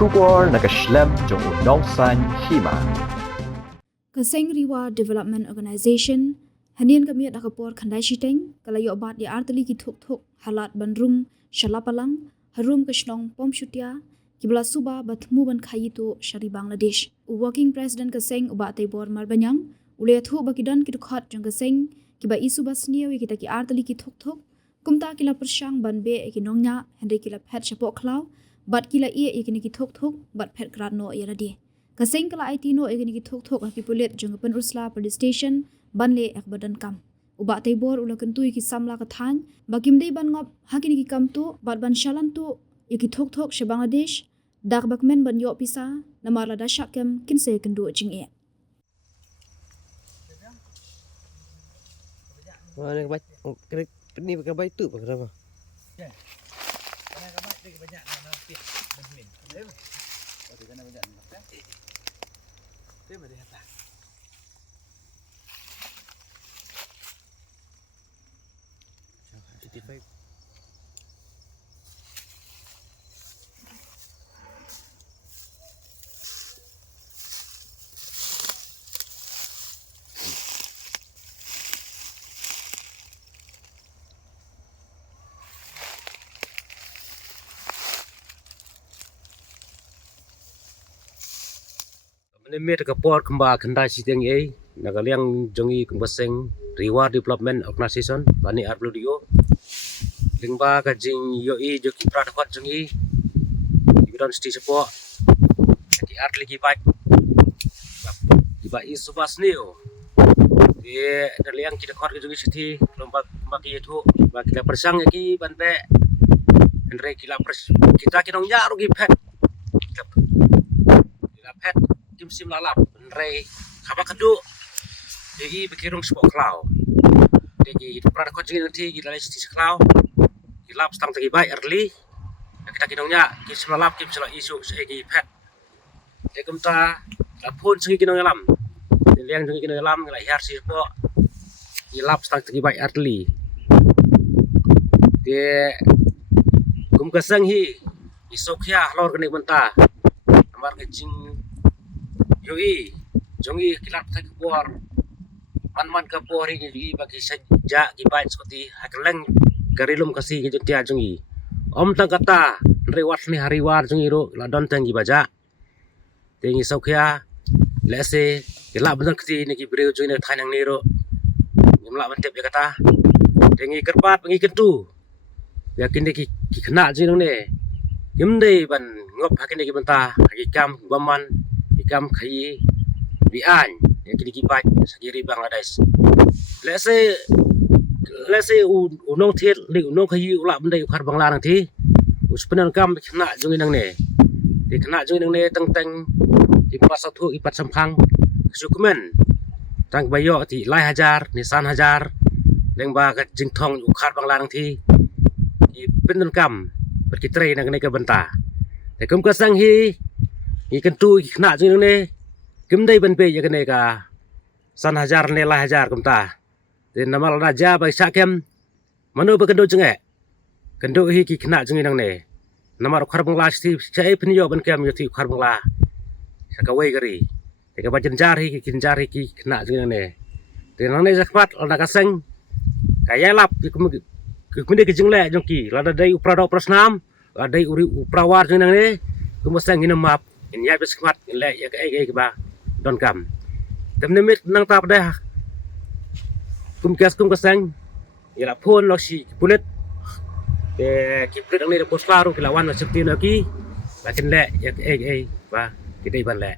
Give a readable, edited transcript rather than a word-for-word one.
Shubor Nakashlem Jong Nongsan Hima. Kaseng Riwa Development Organization Hanian kami ada kapor kandai shiteng kalayo bat di arteli ki thuk halat bandrum shalapalang harum kashnong pom shutia kibla suba batmu ban khayitu shari Bangladesh working president kaseng uba tebor marbanyang ule thu bakidan ki khat jong kaseng kiba isu basnia wi kita ki arteli ki thuk kumta kila persyang ban be ki nongnya hende kila phet chapo khlau bat kila e ikini ki thuk bat phet kratno yaradi kaseng kala IT no ikini ki thuk ki pulet jong pen Ursula police station banle ek badan kam uba tebor ula kentui ki samla ka than bakim dei ban ngop hakini ki kam tu bat ban shalan tu iki thuk she Bangladesh dak bakmen ban yo pisa namara da shakem kinse kendu jing e Mana baik ni pakai baik tu pakai apa? Ya. Mana baik dia banyak nanti bensin. Betul? Oh, dia kena banyak nanti. Dia boleh kata. City Five. Ini kapor kembali kendai siteng ai nagaliang jongi kembaseng Riwa Development Organization bani RWDO lingba ka jing yoi joki pradakot jongi ibran sti sepo ki atli ki bike ki subas neo ye nagaliang kita khot jongi sithi lomba baki itu baki la persang ki banpe andre kila pers kita kinong nya rugi pet kila pet tim sim lalap rei khaba kadu degi bekirung spok klau degi pradakot jongi nanti kita sti klau kilap stang tagi bai early kita kinongnya ki sim lalap kim sela isu segi pet dekumta lapun sengi kinong lam liang jongi kinong lam la hiar si po kilap stang tagi bai early de kum kasang hi isokya lor kene benta amar kecing yoi jongi kilap tagi kuar man kapori ni bagi saja ki bai seperti hakeleng karilum kasih ke jotia jongi om tang kata rewat ni hariwar jongi ro ladon tangi baja tengi sokya lese kelak benar keti ni ki breu jongi thanang ni ro ngimla bantep ya kata tengi kerpat pengi kentu yakin ki kena jinong ne gimdei ban ngop hakin ki benta hakikam baman hikam khai bian yakin ki bai sagiri Bangladesh lese unong thiet li unong khayi ula bendai ukhar bangla nang thi uspenan kam khna jongi nang ne ti khna jongi nang ne tang ti pasathu ipat samphang sukumen tang bayo ti lai hajar nisan hajar lengba ka jingthong ukhar bangla nang thi i penan kam berkitre nang ne ka benta te kum ka sang hi i kentu khna jongi nang ne kimdai ban pe ya ne ka san hajar ne lai hajar kumta de namal raja bai sakem manu bakendo jenge kendo hi ki khna jengi nang ne namar khar bangla sti chai pniyo ban kem yoti khar bangla sakawai gari te ka bajen jar hi ki khna jengi nang ne te nang ne zakpat ona kaseng kaya lap ki kumde ki jingle jongki lada dai uprado prasnam dai uri uprawar jengi nang ne kumasang hinamap inya besmat le ya ka ba don kam temne mit nang tap dah kum kasang ila phone lo si pulet ke kipret ang ni pos laru kilawan na septi na ki lakin le ya ba kidai ban le